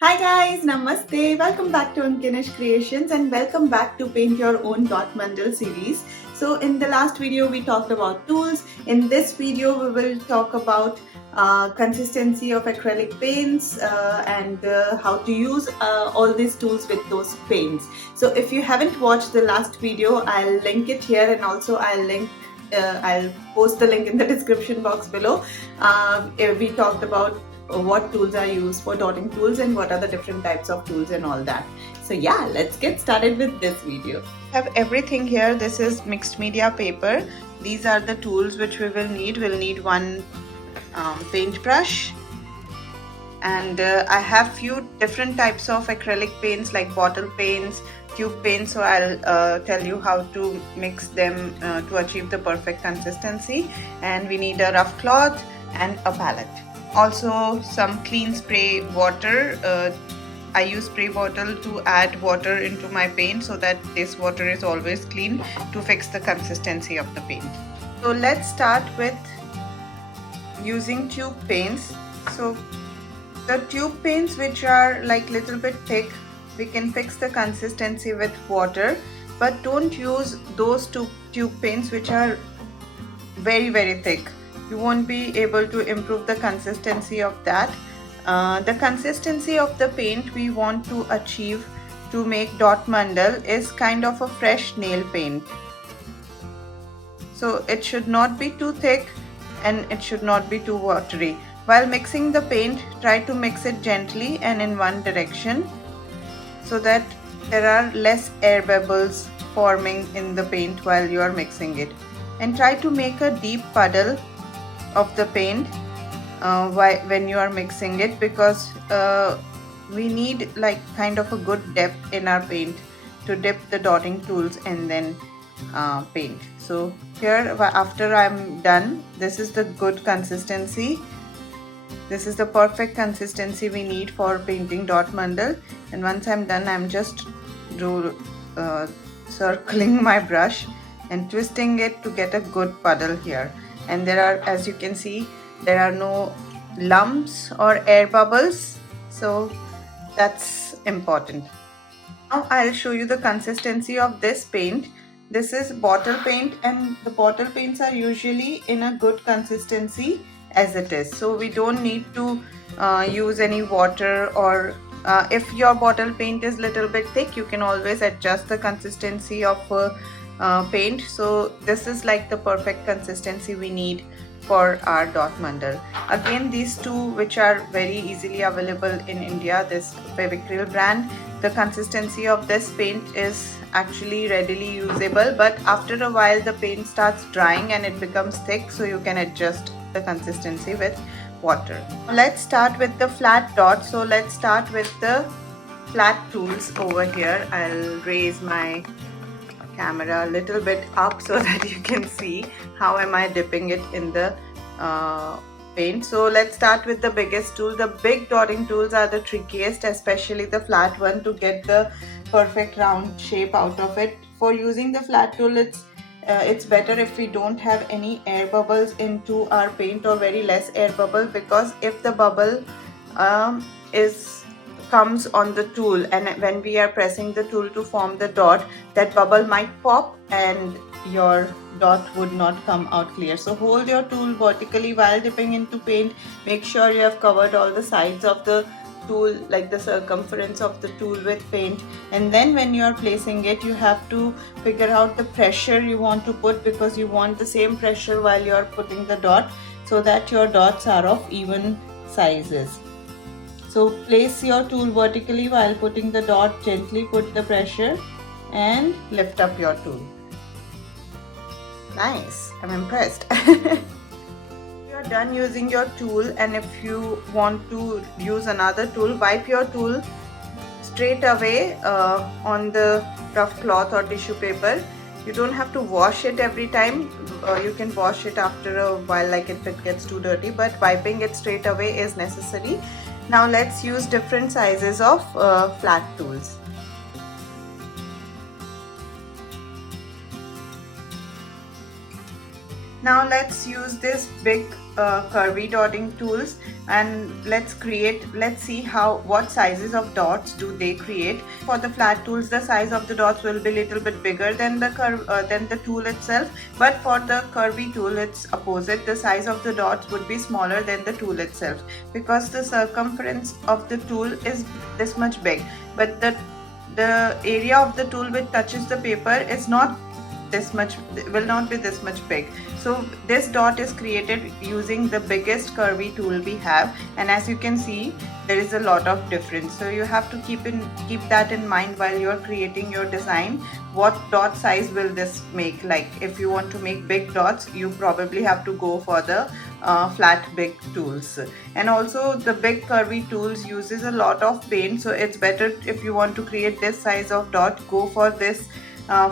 Hi guys, Namaste. Welcome back to Unkinished Creations and welcome back to Paint Your Own Dot Mandal series. So in the last video we talked about tools. In this video we will talk about consistency of acrylic paints and how to use all these tools with those paints. So if you haven't watched the last video, I'll link it here and also I'll post the link in the description box below. We talked about what tools are used for dotting tools and what are the different types of tools and all that. So yeah, let's get started with this video. I have everything here. This is mixed media paper. These are the tools which we will need. We'll need one paintbrush, and I have few different types of acrylic paints like bottle paints, tube paints, so I'll tell you how to mix them to achieve the perfect consistency. And we need a rough cloth and a palette. Also some clean spray water. I use spray bottle to add water into my paint so that this water is always clean to fix the consistency of the paint. So let's start with using tube paints. So the tube paints which are like little bit thick, we can fix the consistency with water, but don't use those tube paints which are very thick. You won't be able to improve the consistency of that. The consistency of the paint we want to achieve to make dot mandal is kind of a fresh nail paint. So it should not be too thick and it should not be too watery. While mixing the paint, try to mix it gently and in one direction so that there are less air bubbles forming in the paint while you are mixing it. And try to make a deep puddle of the paint when you are mixing it, because we need like kind of a good depth in our paint to dip the dotting tools and then paint. So here, after I'm done, this is the good consistency. This is the perfect consistency we need for painting dot mandal. And once I'm done, I'm just circling my brush and twisting it to get a good puddle here. And there are, as you can see, there are no lumps or air bubbles, so that's important. Now I'll show you the consistency of this paint. This is bottle paint, and the bottle paints are usually in a good consistency as it is, so we don't need to use any water, or if your bottle paint is little bit thick, you can always adjust the consistency of paint. So this is like the perfect consistency we need for our dot mandal. Again, these two which are very easily available in India, this Fevicryl brand, the consistency of this paint is actually readily usable, but after a while the paint starts drying and it becomes thick, so you can adjust the consistency with water. Let's start with the flat dot. So let's start with the flat tools over here. I'll raise my camera a little bit up so that you can see how am I dipping it in the paint. So let's start with the biggest tool. The big dotting tools are the trickiest, especially the flat one, to get the perfect round shape out of it. For using the flat tool, it's better if we don't have any air bubbles into our paint, or very less air bubble, because if the bubble comes on the tool and when we are pressing the tool to form the dot, that bubble might pop and your dot would not come out clear. So hold your tool vertically while dipping into paint. Make sure you have covered all the sides of the tool, like the circumference of the tool, with paint. And then when you are placing it, you have to figure out the pressure you want to put, because you want the same pressure while you are putting the dot, so that your dots are of even sizes. So place your tool vertically while putting the dot, gently put the pressure and lift up your tool. Nice, I'm impressed. You're done using your tool, and if you want to use another tool, wipe your tool straight away on the rough cloth or tissue paper. You don't have to wash it every time. You can wash it after a while, like if it gets too dirty, but wiping it straight away is necessary. Now let's use different sizes of flat tools. Now let's use this big curvy dotting tools, and let's see what sizes of dots do they create. For the flat tools, the size of the dots will be little bit bigger than the tool itself, but for the curvy tool it's opposite. The size of the dots would be smaller than the tool itself, because the circumference of the tool is this much big, but the area of the tool which touches the paper is not this much, will not be this much big. So this dot is created using the biggest curvy tool we have, and as you can see there is a lot of difference. So you have to keep that in mind while you are creating your design. What dot size will this make? Like if you want to make big dots, you probably have to go for the flat big tools. And also the big curvy tools uses a lot of paint, so it's better if you want to create this size of dot, go for this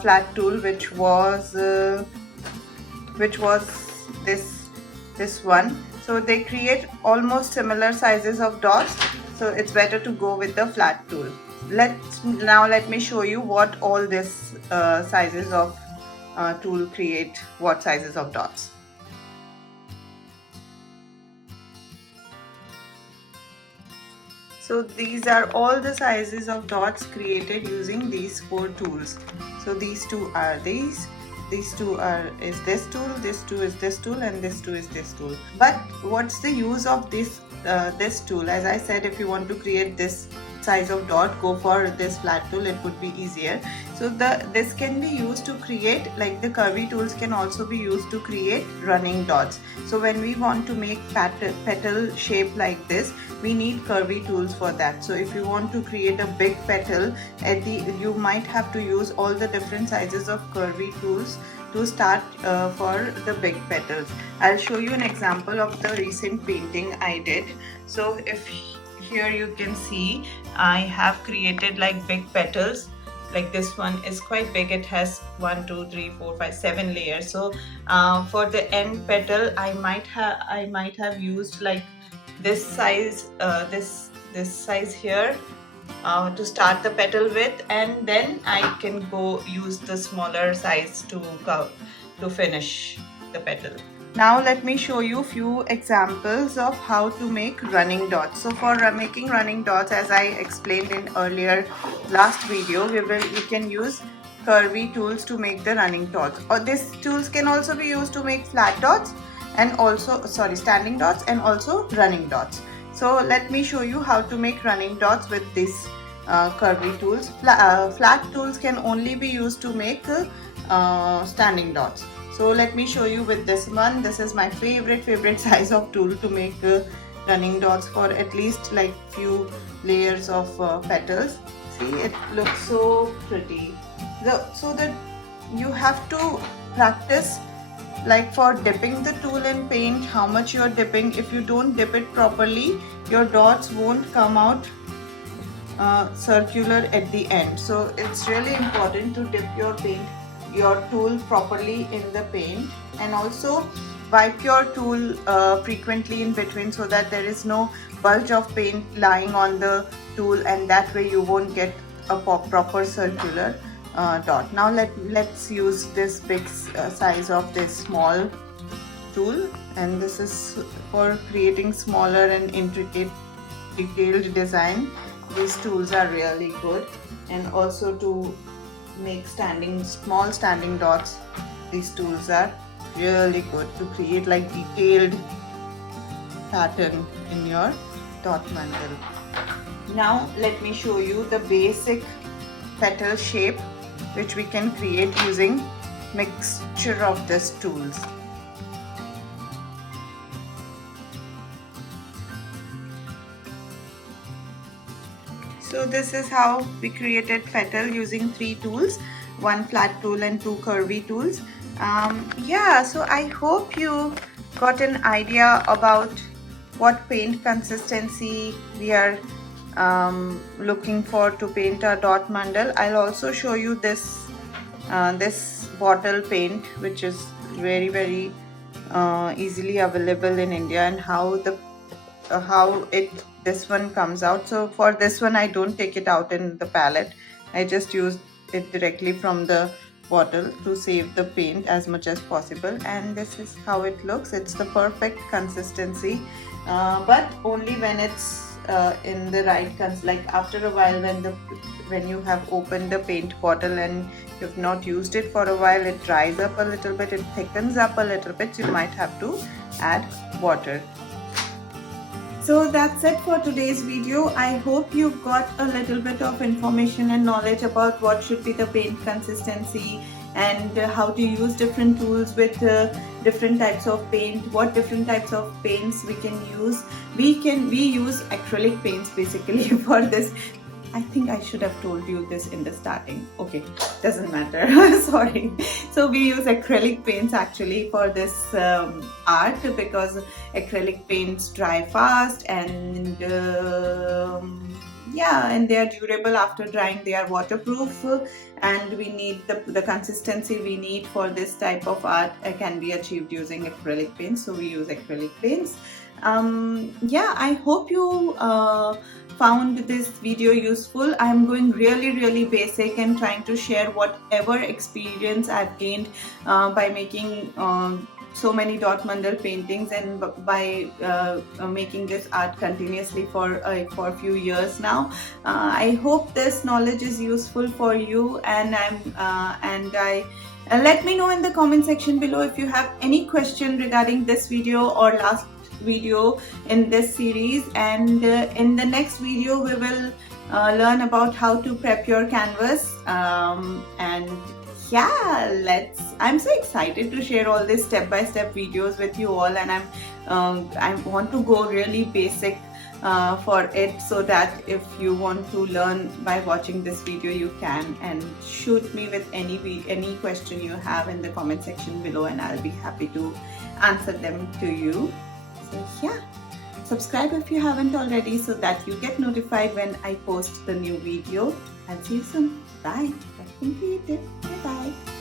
flat tool, which was this one. So they create almost similar sizes of dots, so it's better to go with the flat tool. Let me show you what all this sizes of tool create, what sizes of dots. So these are all the sizes of dots created using these 4 tools. So these two are these two is this tool, this two is this tool, and this two is this tool. But what's the use of this tool? As I said, if you want to create this size of dot, go for this flat tool, it would be easier. So this can be used to create, like the curvy tools can also be used to create running dots. So when we want to make petal shape like this, we need curvy tools for that. So if you want to create a big petal, you might have to use all the different sizes of curvy tools to start for the big petals. I'll show you an example of the recent painting I did. So if here you can see I have created like big petals. Like this one is quite big, it has 1 2 3 4 5 7 layers. So for the end petal I might have used like this size, this size here to start the petal with, and then I can go use the smaller size to finish the petal. Now let me show you few examples of how to make running dots. So for making running dots, as I explained in earlier last video, we can use curvy tools to make the running dots, or these tools can also be used to make flat dots and also standing dots and also running dots. So let me show you how to make running dots with these curvy tools. Flat tools can only be used to make standing dots. So let me show you with this one. This is my favorite size of tool to make running dots for at least like few layers of petals. See, it looks so pretty. So that you have to practice, like for dipping the tool in paint, how much you are dipping. If you don't dip it properly, your dots won't come out circular at the end. So it's really important to dip your tool properly in the paint, and also wipe your tool frequently in between, so that there is no bulge of paint lying on the tool, and that way you won't get a proper circular dot. Now let's use this big size of this small tool, and this is for creating smaller and intricate detailed design. These tools are really good, and also to make small standing dots, these tools are really good to create like detailed pattern in your dot mandal. Now let me show you the basic petal shape which we can create using mixture of these tools. So this is how we created petal using 3 tools, 1 flat tool and 2 curvy tools. Yeah, so I hope you got an idea about what paint consistency we are looking for to paint a dot mandal. I'll also show you this bottle paint, which is very easily available in India, and how this one comes out. So for this one I don't take it out in the palette, I just use it directly from the bottle to save the paint as much as possible. And this is how it looks. It's the perfect consistency, but only when it's in the right like after a while, when you have opened the paint bottle and you've not used it for a while, it dries up a little bit, it thickens up a little bit, you might have to add water. So that's it for today's video. I hope you got a little bit of information and knowledge about what should be the paint consistency and how to use different tools with different types of paint, what different types of paints we can use. We use acrylic paints basically for this. I think I should have told you this in the starting. Okay, doesn't matter. Sorry. So we use acrylic paints actually for this art because acrylic paints dry fast and yeah, and they are durable after drying. They are waterproof, and we need the consistency we need for this type of art can be achieved using acrylic paints. So we use acrylic paints. Yeah, I hope you found this video useful. I'm going really basic and trying to share whatever experience I've gained by making so many dot mandal paintings and by making this art continuously for a few years now. I hope this knowledge is useful for you, and let me know in the comment section below if you have any question regarding this video or last video in this series. And in the next video we will learn about how to prep your canvas, and yeah, I'm so excited to share all these step-by-step videos with you all, and I want to go really basic for it, so that if you want to learn by watching this video, you can, and shoot me with any question you have in the comment section below, and I'll be happy to answer them to you. So yeah, subscribe if you haven't already so that you get notified when I post the new video. I'll see you soon. Bye. That's completed. Bye bye.